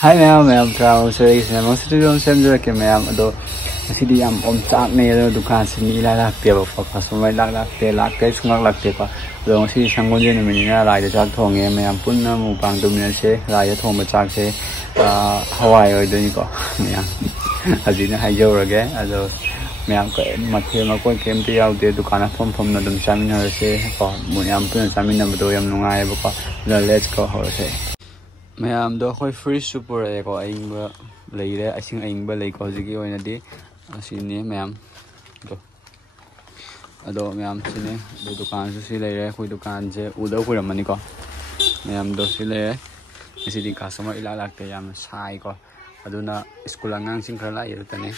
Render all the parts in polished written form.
Hai ma'am, travel series na most of them same ke ma'am ado asidi yam om chak ne ado dukan sini la pe ba customer lak te sungak lak te pa ado si sangon je ne mini na rai da chak thong ye ma'am punna mu pang dum ne se rai da thong ba chak se hawai oi do ni ko ma'am adi na hai jo rage ado ma'am ko mathe ma ko kem te yaw de dukan phom na dum chamin ha se ko mu yam pun chamin na do yam nungai ba ko let's go ho se ma'am दो कोई fridge super है को eyeing लई रे using eyeing बा लई को जिगी ओइना दि असिने ma'am दो अदो मैम सिने दो दुकान से लई रे कोई दुकान से उदो कोई रमनी को मैम दो से ले इसी कस्टमर इला लागते याम साई को अदुना स्कूल अंगांग सिंग खरा लाई तने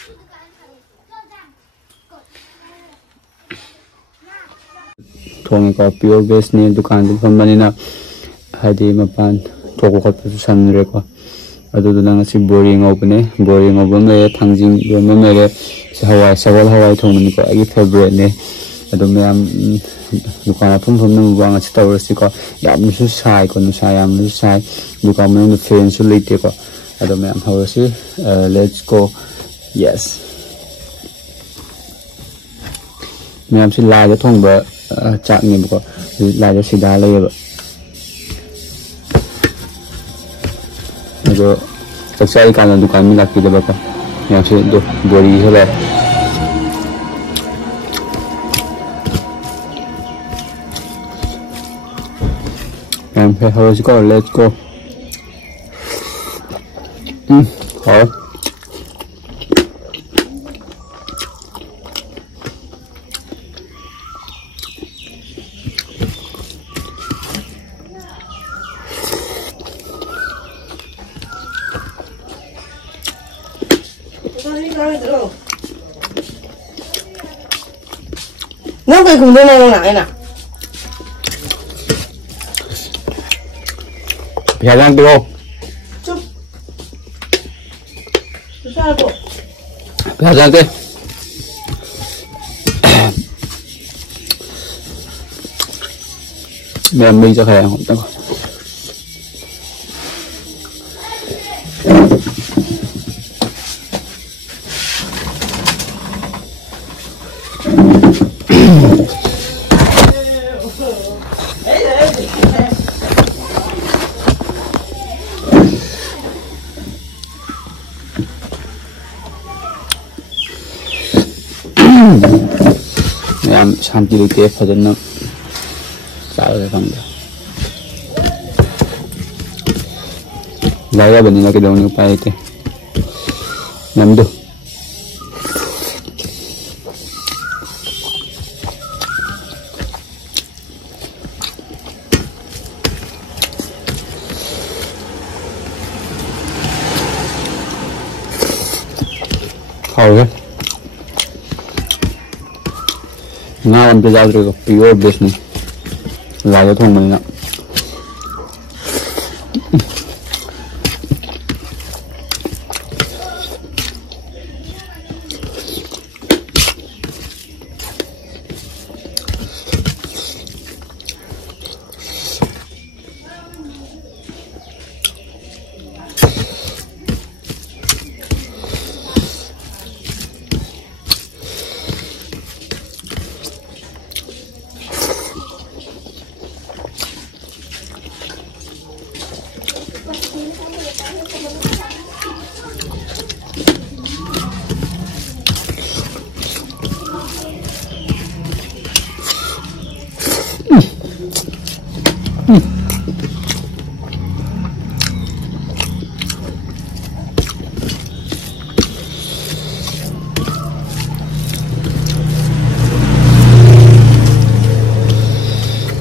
थोंग को प्योर बेस ने दुकान दु फमबनिना हादि मपान थोको खत सनरे को अदुदुना ngasi boring obne boring obam le thangjing yom le hawai sawal hawai thongni ko agi favorite ne adu myam dukan phum nu bang chi tawrsi ko yam su sai ko nu sai yam nu sai dukan nu friend su leite ko adu myam hawsi let's go yes myam si la ja thong ba chak ni ko la ja sida le ba जो सबसे काला दुकान में लगती है बापा यहाँ से दो बोरी है हम फिर हो इसको लेट्स गो और nó cái cùng đây này nè Biar lang tuh chúc sao bộ biar lang tuh mình cho khách không tao Em sampai di tiap hari nak cari fanda. Laya benih lagi daun upaya itu. Namdo. Kau kan? Now I'm just out of pure business. Laya thong mình ạ.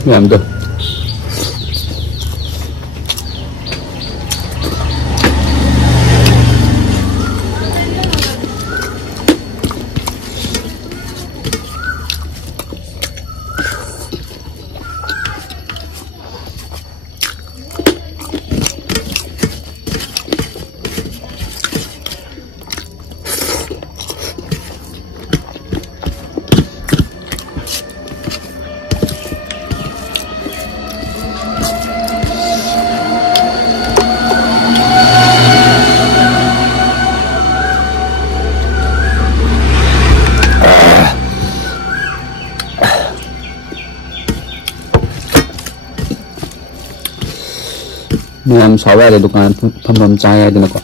Làm được. Ma'am सावा है दुकान फम चाय है दिन को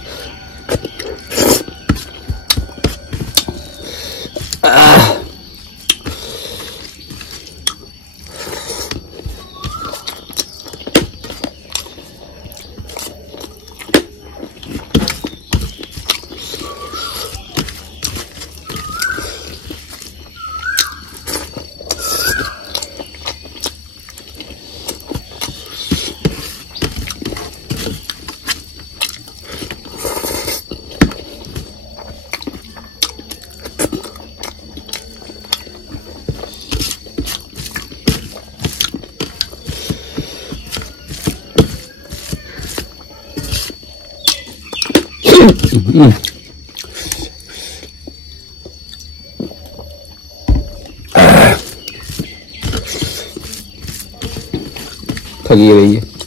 थकी रही है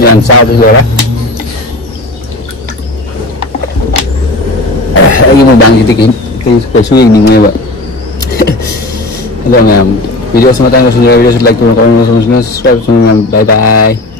làm sao bây giờ đó cái một bằng gì thì phải suy nghĩ ngay vậy rồi video semua tanggal video like comment subscribe bye bye.